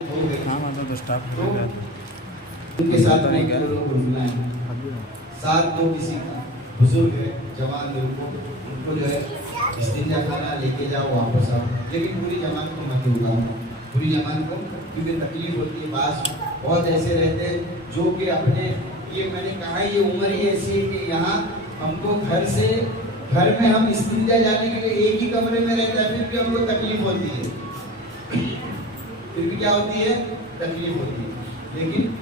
हाँ मतलब तो स्टाफ तो उनके साथ में घूमना है। साथ में किसी बुजुर्ग है, जवान है, उनको जो है इस्तिंजा खाना लेके जाओ, वापस आओ, लेकिन पूरी जमात को मत उठाओ, पूरी जमात को, क्योंकि तकलीफ होती है। बास बहुत ऐसे रहते हैं जो कि अपने, ये मैंने कहा ये उम्र ही ऐसी है कि यहाँ हमको घर में हम इस्तिंजा जाने के लिए एक ही कमरे में रहते हैं, फिर भी हमको तकलीफ होती है, फिर भी क्या होती है, तकलीफ होती है। लेकिन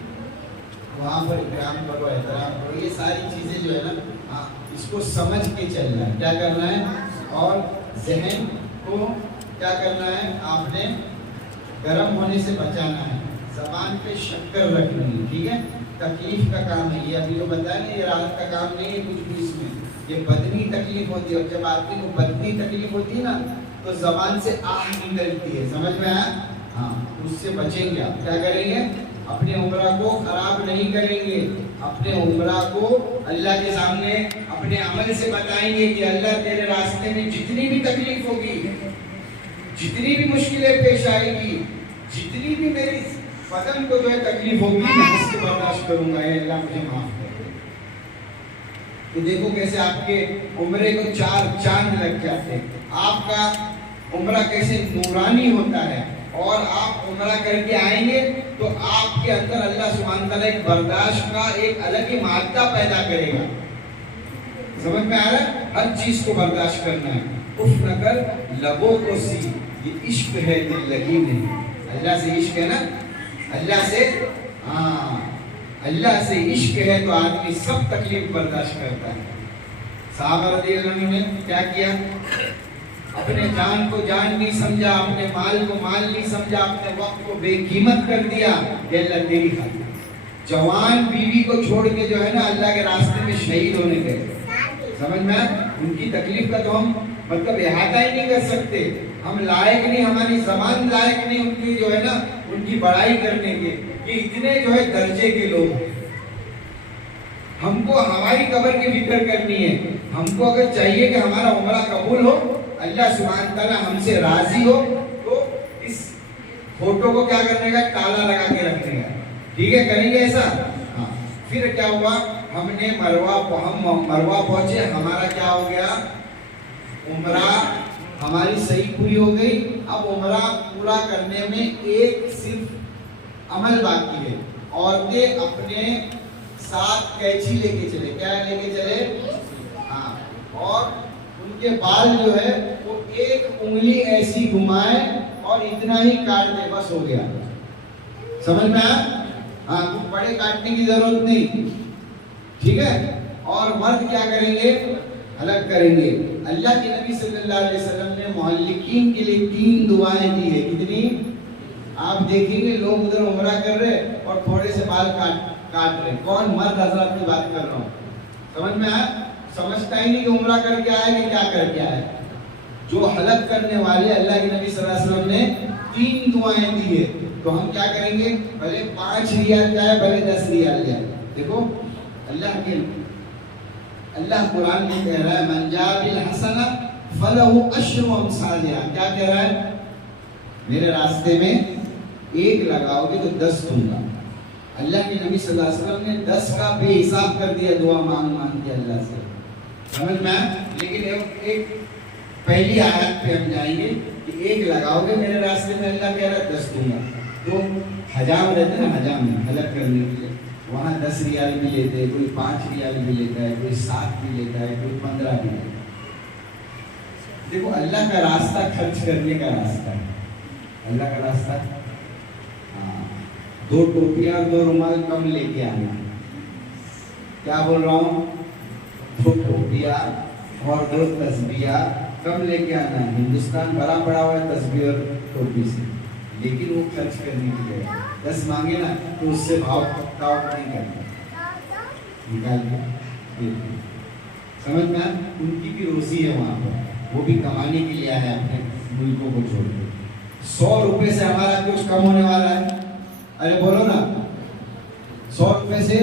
वहाँ पर इकराम करो, एहतराम करो, ये सारी चीज़ें जो है ना, हाँ, इसको समझ के चलना है, क्या करना है, और जहन को क्या करना है, आपने गर्म होने से बचाना है, ज़बान पे शक्कर रखनी है, ठीक है। तकलीफ का काम है ये, अभी जो बताया ना, ये राहत का काम नहीं है कुछ भी इसमें, ये बदनी तकलीफ होती है। और जब आदमी को बदनी तकलीफ होती है ना, तो ज़बान से आह निकलती है, समझ में आया? हाँ, उससे बचेंगे आप, क्या करेंगे, अपने उम्रा को खराब नहीं करेंगे, अपने उम्रा को अल्लाह के सामने अपने अमल से बताएंगे कि अल्लाह तेरे रास्ते में जितनी भी तकलीफ होगी, जितनी भी मुश्किलें पेश आएगी, जितनी भी मेरी बदन को जो है तकलीफ होगी, मैं उससे बर्दाश्त करूंगा, अल्लाह मुझे माफ कर दे। तो देखो कैसे आपके उम्रे को 4 चांद लग जाते हैं, आपका उम्रा कैसे नूरानी होता है। और आप उम्रा करके आएंगे तो आपके अंदर अल्लाह सुब्हान तआला एक बर्दाश्त का एक अलग ही मादा पैदा करेगा, समझ में आ रहा है? हर चीज को बर्दाश्त करना है, उफ न कर लबों को सी, ये इश्क है दिल लगी नहीं। अल्लाह से इश्क है ना, अल्लाह से, हाँ, अल्लाह से इश्क है तो आदमी सब तकलीफ बर्दाश्त करता है। सहाबा रज़ियल्लाहु अन्हुम ने क्या किया, अपने जान को जान नहीं समझा, अपने माल को माल नहीं समझा, अपने वक्त को बेकीमत कर दिया, ये अल्लाह तेरी खातिर। जवान बीवी को छोड़ के जो है ना अल्लाह के रास्ते में शहीद होने गए, समझ में? उनकी तकलीफ का तो हम मतलब इहाता ही नहीं कर सकते, हम लायक नहीं, हमारी जबान लायक नहीं उनकी जो है ना, उनकी बड़ाई करने के, कि इतने जो है दर्जे के लोग। हमको हमारी कब्र की फिक्र करनी है, हमको अगर चाहिए कि हमारा उम्रा कबूल हो, अल्लाह सुब्हान तआला हमसे राजी हो, तो इस फोटो को क्या करने का, ताला लगा के रखने का, ठीक है, करेंगे ऐसा। हाँ, फिर क्या हुआ, हमने हम मरवा पहुंचे, हमारा क्या हो गया, उम्रा हमारी सही पूरी हो गई। अब उम्रा पूरा करने में एक सिर्फ अमल बाकी है, औरतें अपने साथ कैंची लेके चले, क्या लेके चले, हाँ, और उनके बाल जो है वो एक उंगली ऐसी घुमाए और इतना ही काट दे, बस हो गया, समझ में आया? हाँ, कुछ बड़े काटने की जरूरत नहीं, ठीक है। और मर्द क्या करेंगे, अलग करेंगे। अल्लाह के नबी सल्लल्लाहु अलैहि वसल्लम ने मुअल्लिकीन के लिए 3 दुआएं दी है, कितनी? आप देखेंगे लोग उधर उम्रा कर रहे और थोड़े से बाल काट रहे, कौन? मर्द हजरत की बात कर रहा हूँ, समझ में आया? समझता ही नहीं कि उम्रा करके आए कि क्या करके आए। जो हलक करने वाले, अल्लाह के नबी सल्लल्लाहु अलैहि वसल्लम ने 3 दुआएं दी है, तो हम क्या करेंगे, भले 5 रियाल जाए, भले 10 रियाल जाए। देखो अल्लाह कुरान में कह रहा है, मन जा बिल हसना फलहु अश्रु अमसालिहा, क्या कह रहा है, मेरे रास्ते में 1 लगाओगे तो 10 दूंगा। अल्लाह के नबी सल्लल्लाहु अलैहि वसल्लम ने 10 का बेहिसाब कर दिया, दुआ मांग के अल्लाह से, समझ में आया? लेकिन एक पहली आयत पे हम जाएंगे कि 1 लगाओगे मेरे रास्ते में, अल्लाह कह रहा है 10 दूंगा। तो हजाम रहते ना, हजाम में हलक करने के लिए, वहाँ 10 रियाल भी लेते हैं, कोई 5 रियाल भी लेता है, कोई 7 भी लेता है, कोई 15 भी लेता है। देखो अल्लाह का रास्ता खर्च करने का रास्ता है, अल्लाह का रास्ता। हाँ, 2 टोपियाँ और 2 रुमाल कम लेके आना, क्या बोल रहा हूँ, 2 टोपियाँ और 2 तस्बीह कम लेके आना है। हिंदुस्तान भरा पड़ा हुआ है तस्बीह और टोपी से, लेकिन वो खर्च करने के लिए 10 मांगे ना तो उससे भाव नहीं करना, निकाल के, समझ में? उनकी भी रोजी है वहाँ पर, वो भी कमाने के लिए आया है अपने मुल्कों को छोड़ के। 100 रुपए से हमारा कुछ कम होने वाला है? अरे बोलो ना, 100 रुपए से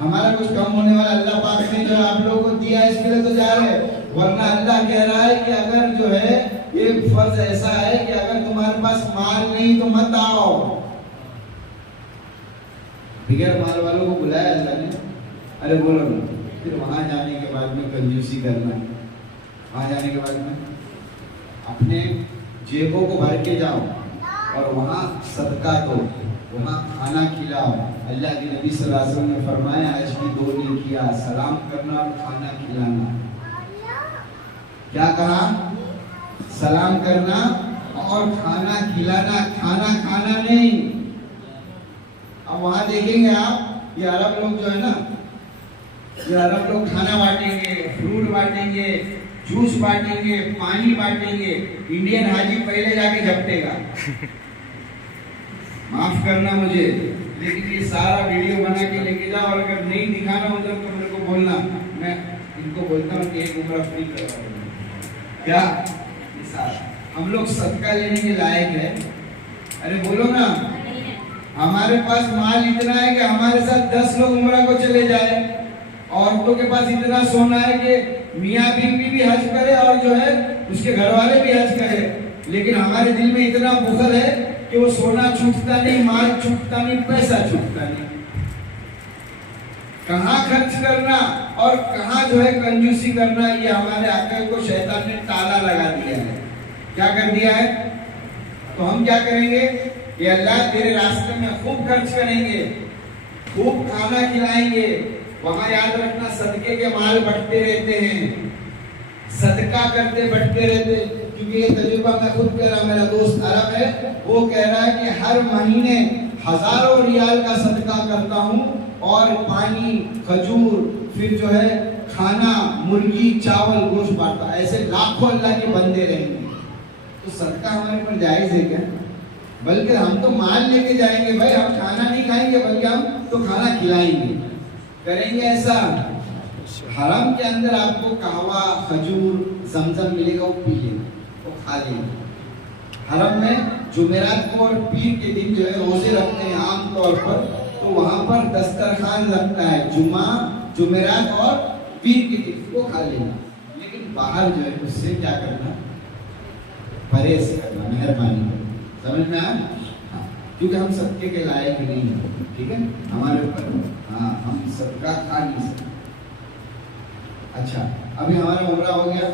हमारा कुछ कम होने वाला? अल्लाह पाक ने जो आप लोगों को दिया इसके लिए तो जा रहे, वरना अल्लाह कह रहा है कि अगर जो है ये फर्ज ऐसा है कि अगर तुम्हारे पास माल नहीं तो मत आओ, बगैर माल वालों को बुलाया अल्लाह ने, अरे बोलो ना, फिर वहां जाने के बाद में कंजूसी करना, वहां जाने के बाद में अपने जेबों को भर के जाओ और वहां सदका दो, वहां खाना खिलाओ। अल्लाह के नबी सल्लल्लाहु अलैहि वसल्लम ने फरमाया आज की 2 नेकियां, सलाम करना और खाना खिलाना। क्या कहा? सलाम करना और खाना खिलाना, खाना खाना नहीं। अब वहां देखेंगे आप, ये अरब लोग जो है ना, ये अरब लोग खाना बांटेंगे, फ्रूट बांटेंगे, जूस बांटेंगे, पानी बांटेंगे। इंडियन हाजी पहले जाके झपटेगा, माफ करना मुझे, लेकिन ये सारा वीडियो बना के लेके जाओ और अगर नहीं दिखाना हो तो मेरे को बोलना, मैं इनको बोलता हूँ कि एक उम्र फ्री करवा दूंगा। क्या हम लोग सदका लेने के लायक है? अरे बोलो ना, हमारे पास माल इतना है कि हमारे साथ 10 लोग उम्रा को चले जाए, औरतों के पास इतना सोना है कि मियाँ बीवी भी हज करे और जो है उसके घर वाले भी हज करे, लेकिन हमारे दिल में इतना बुखल है कि वो सोना छूटता नहीं, माल छूटता नहीं, पैसा छूटता नहीं। कहाँ खर्च करना और कहाँ जो है कंजूसी करना, ये हमारे अक्ल को शैतान ने ताला लगा दिया है। क्या कर दिया है? तो हम क्या करेंगे कि अल्लाह तेरे रास्ते में खूब खर्च करेंगे, खूब खाना खिलाएंगे। वहां याद रखना सदके के माल बंटते रहते हैं, सदका करते बंटते रहते, क्योंकि ये तजुर्बा मैं खुद कह रहा, मेरा दोस्त अरब है, वो कह रहा है कि हर महीने हजारों रियाल का सदका करता हूँ और पानी, खजूर, फिर जो है खाना, मुर्गी, चावल, गोश्त बांटता। ऐसे लाखों अल्लाह के बंदे रहेंगे। तो सदका हमारे पर जायज है क्या? बल्कि हम तो माल लेके जाएंगे भाई, हम खाना नहीं खाएंगे बल्कि हम तो खाना खिलाएंगे, करेंगे ऐसा। हरम के अंदर आपको कहवा, खजूर, जमजम मिलेगा, वो पी लेंगे, वो खा लेंगे। हरम में जुमेरात को और पीर के दिन जो है रोजे रखते हैं आमतौर पर, तो वहां पर दस्तरखान लगता है, जुमा, जुमेरात और पीर के दिन को खा लेना। लेकिन बाहर जो है उससे क्या करना? परहेज करना, मेहरबानी करना। समझ में आया? हाँ, क्योंकि हम सदके के लायक नहीं हैं, ठीक है, हमारे ऊपर, हाँ, हम सदका खा नहीं सकते। अच्छा, अभी हमारा उम्रा हो गया।